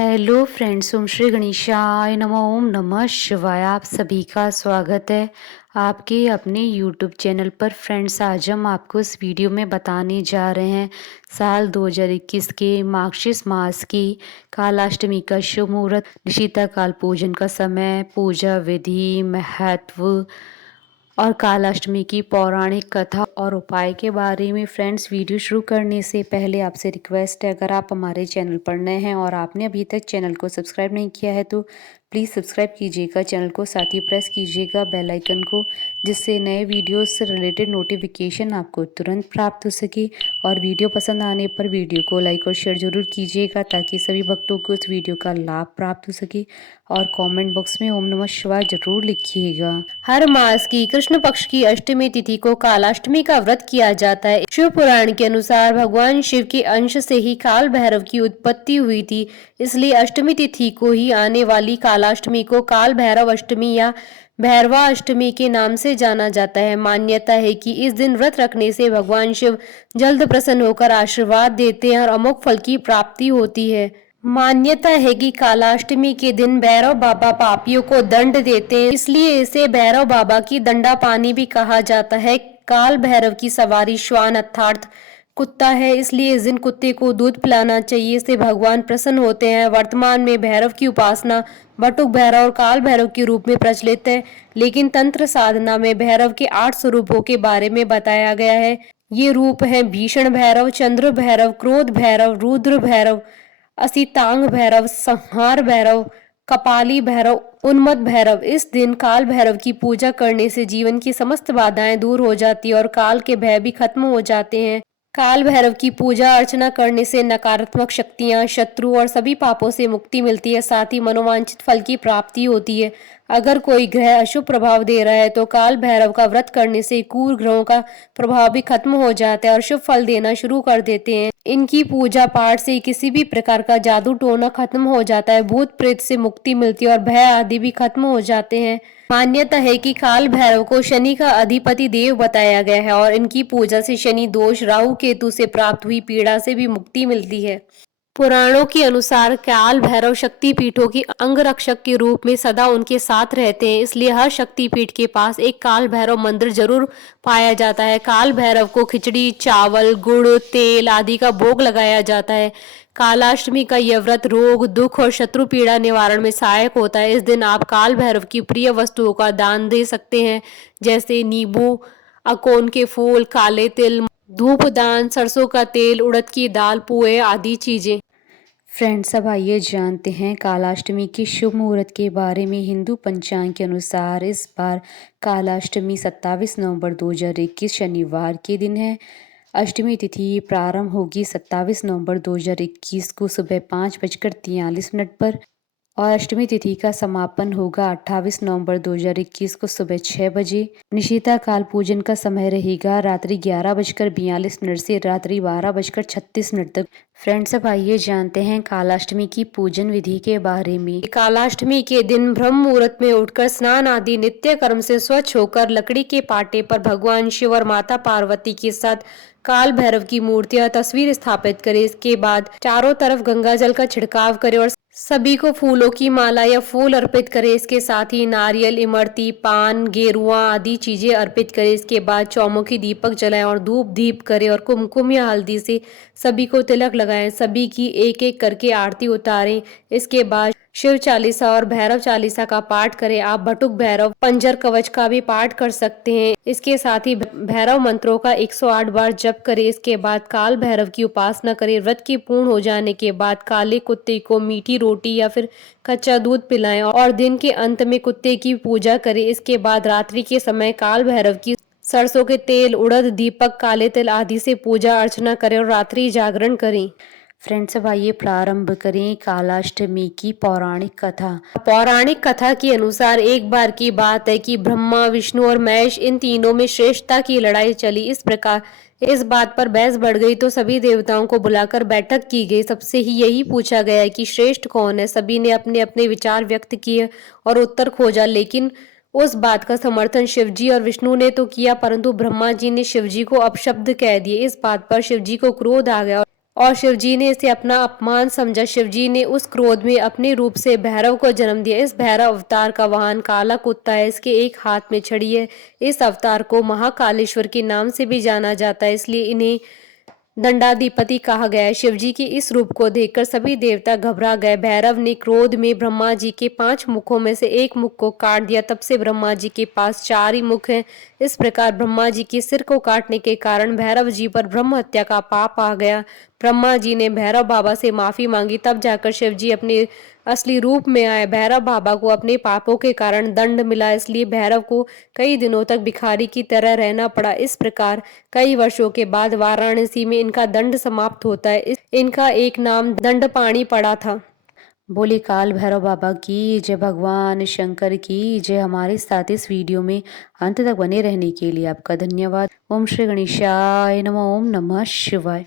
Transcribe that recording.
Hello friends, ओम श्री गणेशाय नमः। ओम नमः शिवाय। आप सभी का स्वागत है आपके अपने यूट्यूब चैनल पर। फ्रेंड्स, आज हम आपको इस वीडियो में बताने जा रहे हैं साल 2021 के मार्गशीर्ष मास की कालाष्टमी का शुभ मुहूर्त, निशिता काल पूजन का समय, पूजा विधि, महत्व और कालाष्टमी की पौराणिक कथा और उपाय के बारे में। फ्रेंड्स, वीडियो शुरू करने से पहले आपसे रिक्वेस्ट है, अगर आप हमारे चैनल पर नए हैं और आपने अभी तक चैनल को सब्सक्राइब नहीं किया है तो प्लीज़ सब्सक्राइब कीजिएगा चैनल को, साथ ही प्रेस कीजिएगा बेल आइकन को, जिससे नए वीडियोस से रिलेटेड नोटिफिकेशन आपको तुरंत प्राप्त हो सके। और वीडियो पसंद आने पर वीडियो को लाइक और शेयर जरूर कीजिएगा ताकि सभी भक्तों को इस वीडियो का लाभ प्राप्त हो सके। और कमेंट बॉक्स में ओम नमः शिवाय जरूर लिखिएगा। हर मास की कृष्ण पक्ष की अष्टमी तिथि को कालाष्टमी का व्रत किया जाता है। शिव पुराण के अनुसार भगवान शिव के अंश से ही काल भैरव की उत्पत्ति हुई थी, इसलिए अष्टमी तिथि को ही आने वाली कालाष्टमी को काल भैरव अष्टमी या भैरवा अष्टमी के नाम से जाना जाता है। मान्यता है कि इस दिन व्रत रखने से भगवान शिव जल्द प्रसन्न होकर आशीर्वाद देते हैं और अमोघ फल की प्राप्ति होती है। मान्यता है कि कालाष्टमी के दिन भैरव बाबा पापियों को दंड देते हैं, इसलिए इसे भैरव बाबा की दंडा पानी भी कहा जाता है। काल भैरव की सवारी श्वान अर्थात कुत्ता है, इसलिए इस दिन कुत्ते को दूध पिलाना चाहिए, इससे भगवान प्रसन्न होते हैं। वर्तमान में भैरव की उपासना बटुक भैरव और काल भैरव के रूप में प्रचलित है, लेकिन तंत्र साधना में भैरव के 8 स्वरूपों के बारे में बताया गया है। ये रूप है भीषण भैरव, चंद्र भैरव, क्रोध भैरव, रुद्र भैरव, असितांग भैरव, संहार भैरव, कपाली भैरव, उन्मत्त भैरव। इस दिन काल भैरव की पूजा करने से जीवन की समस्त बाधाएं दूर हो जाती है और काल के भय भी खत्म हो जाते हैं। काल भैरव की पूजा अर्चना करने से नकारात्मक शक्तियां, शत्रु और सभी पापों से मुक्ति मिलती है, साथ ही मनोवांछित फल की प्राप्ति होती है। अगर कोई ग्रह अशुभ प्रभाव दे रहा है तो काल भैरव का व्रत करने से क्रूर ग्रहों का प्रभाव भी खत्म हो जाता है और शुभ फल देना शुरू कर देते हैं। इनकी पूजा पाठ से किसी भी प्रकार का जादू टोना खत्म हो जाता है, भूत प्रेत से मुक्ति मिलती है और भय आदि भी खत्म हो जाते हैं। मान्यता है कि काल भैरव को शनि का अधिपति देव बताया गया है और इनकी पूजा से शनि दोष, राहु केतु से प्राप्त हुई पीड़ा से भी मुक्ति मिलती है। पुराणों के अनुसार काल भैरव शक्ति पीठों की अंगरक्षक के रूप में सदा उनके साथ रहते हैं, इसलिए हर शक्ति पीठ के पास एक काल भैरव मंदिर जरूर पाया जाता है। काल भैरव को खिचड़ी, चावल, गुड़, तेल आदि का भोग लगाया जाता है। कालाष्टमी का यह व्रत रोग, दुख और शत्रु पीड़ा निवारण में सहायक होता है। इस दिन आप काल भैरव की प्रिय वस्तुओं का दान दे सकते हैं, जैसे नींबू, अकोन के फूल, काले तिल, धूप दान, सरसों का तेल, उड़द की दाल, पुए आदि चीजें। फ्रेंड्स, अब आइए जानते हैं कालाष्टमी के शुभ मुहूर्त के बारे में। हिंदू पंचांग के अनुसार इस बार कालाष्टमी 27 नवंबर 2021 शनिवार के दिन है। अष्टमी तिथि प्रारंभ होगी 27 नवंबर 2021 को सुबह 5:43 पर और अष्टमी तिथि का समापन होगा 28 नवंबर 2021 को सुबह 6 बजे। निशिता काल पूजन का समय रहेगा रात्रि 11:42 से रात्रि 12:36 तक। फ्रेंड्स, अब आइए जानते हैं कालाष्टमी की पूजन विधि के बारे में। कालाष्टमी के दिन ब्रह्म मुहूर्त में उठकर स्नान आदि नित्य कर्म से स्वच्छ होकर लकड़ी के पाटे पर भगवान शिव और माता पार्वती के साथ काल भैरव की मूर्तियां तस्वीर स्थापित करें। इसके बाद चारों तरफ गंगा जल का छिड़काव करें और सभी को फूलों की माला या फूल अर्पित करें। इसके साथ ही नारियल, इमरती, पान, गेरुआ आदि चीजें अर्पित करें। इसके बाद चौमुखी दीपक जलाएं और धूप दीप करें और कुमकुम या हल्दी से सभी को तिलक लगाएं। सभी की एक एक करके आरती उतारें। इसके बाद शिव चालीसा और भैरव चालीसा का पाठ करें। आप बटुक भैरव पंजर कवच का भी पाठ कर सकते हैं। इसके साथ ही भैरव मंत्रों का 108 बार जप करें। इसके बाद काल भैरव की उपासना करें। व्रत की पूर्ण हो जाने के बाद काले कुत्ते को मीठी रोटी या फिर कच्चा दूध पिलाएं और दिन के अंत में कुत्ते की पूजा करें। इसके बाद रात्रि के समय काल भैरव की सरसों के तेल, उड़द, दीपक, काले तिल आदि से पूजा अर्चना करें और रात्रि जागरण करें। फ्रेंड्स, अब आइए प्रारंभ करें कालाष्टमी की पौराणिक कथा। पौराणिक कथा के अनुसार एक बार की बात है कि ब्रह्मा, विष्णु और महेश इन तीनों में श्रेष्ठता की लड़ाई चली। इस प्रकार इस बात पर बहस बढ़ गई तो सभी देवताओं को बुलाकर बैठक की गई। सबसे ही यही पूछा गया कि श्रेष्ठ कौन है। सभी ने अपने अपने विचार व्यक्त किए और उत्तर खोजा, लेकिन उस बात का समर्थन शिवजी और विष्णु ने तो किया, परंतु ब्रह्मा जी ने शिवजी को अपशब्द कह दिए। इस बात पर शिवजी को क्रोध आ गया और शिवजी ने इसे अपना अपमान समझा। शिवजी ने उस क्रोध में अपने रूप से भैरव को जन्म दिया। इस भैरव अवतार का वाहन काला कुत्ता है। इसके एक हाथ में छड़ी है। इस अवतार को महाकालेश्वर के नाम से भी जाना जाता है, इसलिए इन्हें दंडाधिपति कहा गया है। शिवजी के इस रूप को देखकर सभी देवता घबरा गए। भैरव ने क्रोध में ब्रह्मा जी के 5 मुखों में से एक मुख को काट दिया। तब से ब्रह्मा जी के पास 4 ही मुख हैं। इस प्रकार ब्रह्मा जी के सिर को काटने के कारण भैरव जी पर ब्रह्म हत्या का पाप आ गया। ब्रह्मा जी ने भैरव बाबा से माफी मांगी, तब जाकर शिव जी अपने असली रूप में आए। भैरव बाबा को अपने पापों के कारण दंड मिला, इसलिए भैरव को कई दिनों तक भिखारी की तरह रहना पड़ा। इस प्रकार कई वर्षों के बाद वाराणसी में इनका दंड समाप्त होता है। इनका एक नाम दंडपाणी पड़ा था। बोले काल भैरव बाबा की जय, भगवान शंकर की जय। हमारे साथ इस वीडियो में अंत तक बने रहने के लिए आपका धन्यवाद। ओम श्री गणेशाय नमः। ओम नमः शिवाय।